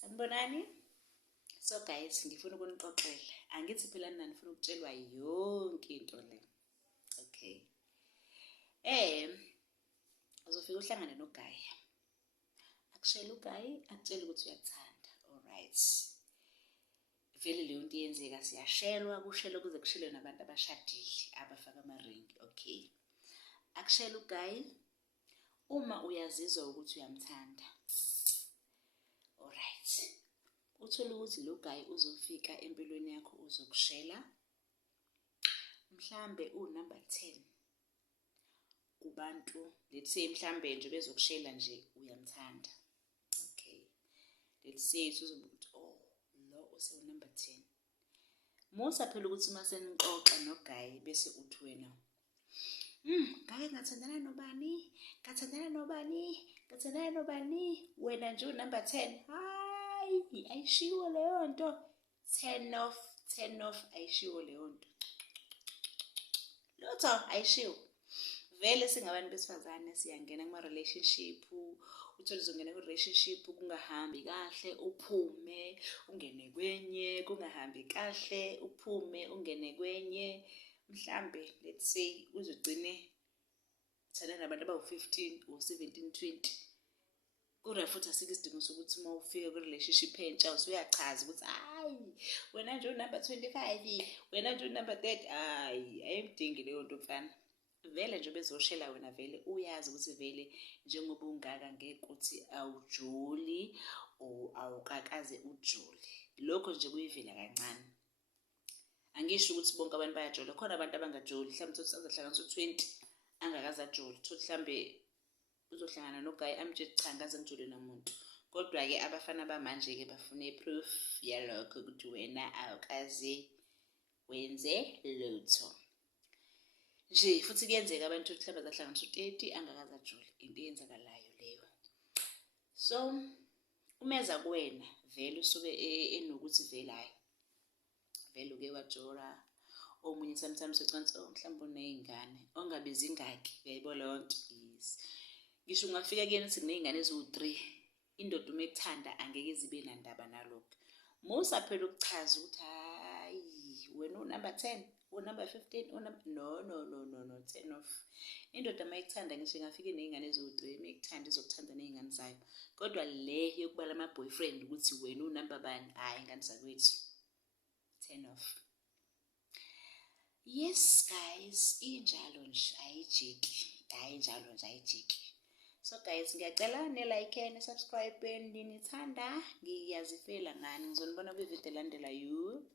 Sanibonani. So guys, ngifuna ukunixoxela. Angithi phela nina nifuna ukutshelwa yonke into le. Okay. Uzofika uhlangane noGayi. Akushela uGayi, akutshela ukuthi uyakuthanda. Alright. Vele leyo nto iyenzeka, siyashelwa, kushelwa kuze kushelwe nabantu abashadile, abafaka amaringi. Okay. Akushela uGayi uma uyazizwa ukuthi uyamthanda. Alright. Uthola ukuthi lo Gayi uzofika empilweni yakho uzokushela. Mhlambe number 10 kubantu, let's say mhlambe nje bezokushela nje uyamthanda. Okay. Let's say uzobuthi lo use number 10. Musa phela ukuthi mase nixoxa noGayi bese uthi wena ngake ngathandana nobani? Ngathandana nobani? Wena nje number 10. Hayi, ayishiwo leyo nto. 10 off ayishiwo leyo nto. Lutho ayishiwo. Vele singabantu besifazane siyangena kuma relationship, uthole uzongena ku relationship kungahambi kahle, uphume, ungene kwenye, kungahambi kahle, uphume, ungene kwenye. Mhlambe let's say uzogcine thana nabantu abawu15 or 17, 20. Kura futhi asikho isidingo sokuthi uma ufika ku relationship entsha usuyachaza ukuthi hayi wena nje number 25, wena nje number 30. Hayi, ayimdingi leyo nto mfana. Vele nje bezoshela wena vele uyazi ukuthi vele njengoba ungaka ngeke uthi awujoli or awukakaze ujoli. Lokho nje kuyivela kancane. Angisho ukuthi bonke abantu bayajola, khona abantu abangajoli. Mhlawumbe uthi azohlanganisa u20 angakaza joli. Uthi mhlambe uzohlangana noGayi amtshela cha ngaze ngijole namuntu. Kodwa ke abafana bamanje ke bafuna iproof yalokho ukuthi wena awukaze wenze lutho. Nje futhi kuyenzeka abantu mhlawumbe zahlanganisa u30 angakaza joli. Into eyenzakalayo leyo. So umeza kuwena vele usuke enokuthi vele hayi vele uke wajola. Omunye sometimes ucansi mhlawumbe unezingane ongabizi ingaki, uyayibona leyo nto. Yes. Ngisho ungafika kuyena uthi kunezingane eziwu3, indoda uma ekuthanda angeke zibe nandaba nalokho. Musa phela ukuchaza ukuthi hayi wena number 10, number 15, no 10 off. Indoda uma ekuthanda ngisho ingafika nezingane eziwu3, uma ekuthanda izokuthanda nezingane zayo. Kodwa le yokubala ama boyfriend ukuthi wena number bani, hayi ingane zakwethu 10 off. Yes guys, injalo nje ayijiki. Hayi njalo nje ayijiki. So guys, ngiyacela ne-like ne-subscribe nithanda. Ngiyazifela ngani ngizonibona kwi-video elandela you.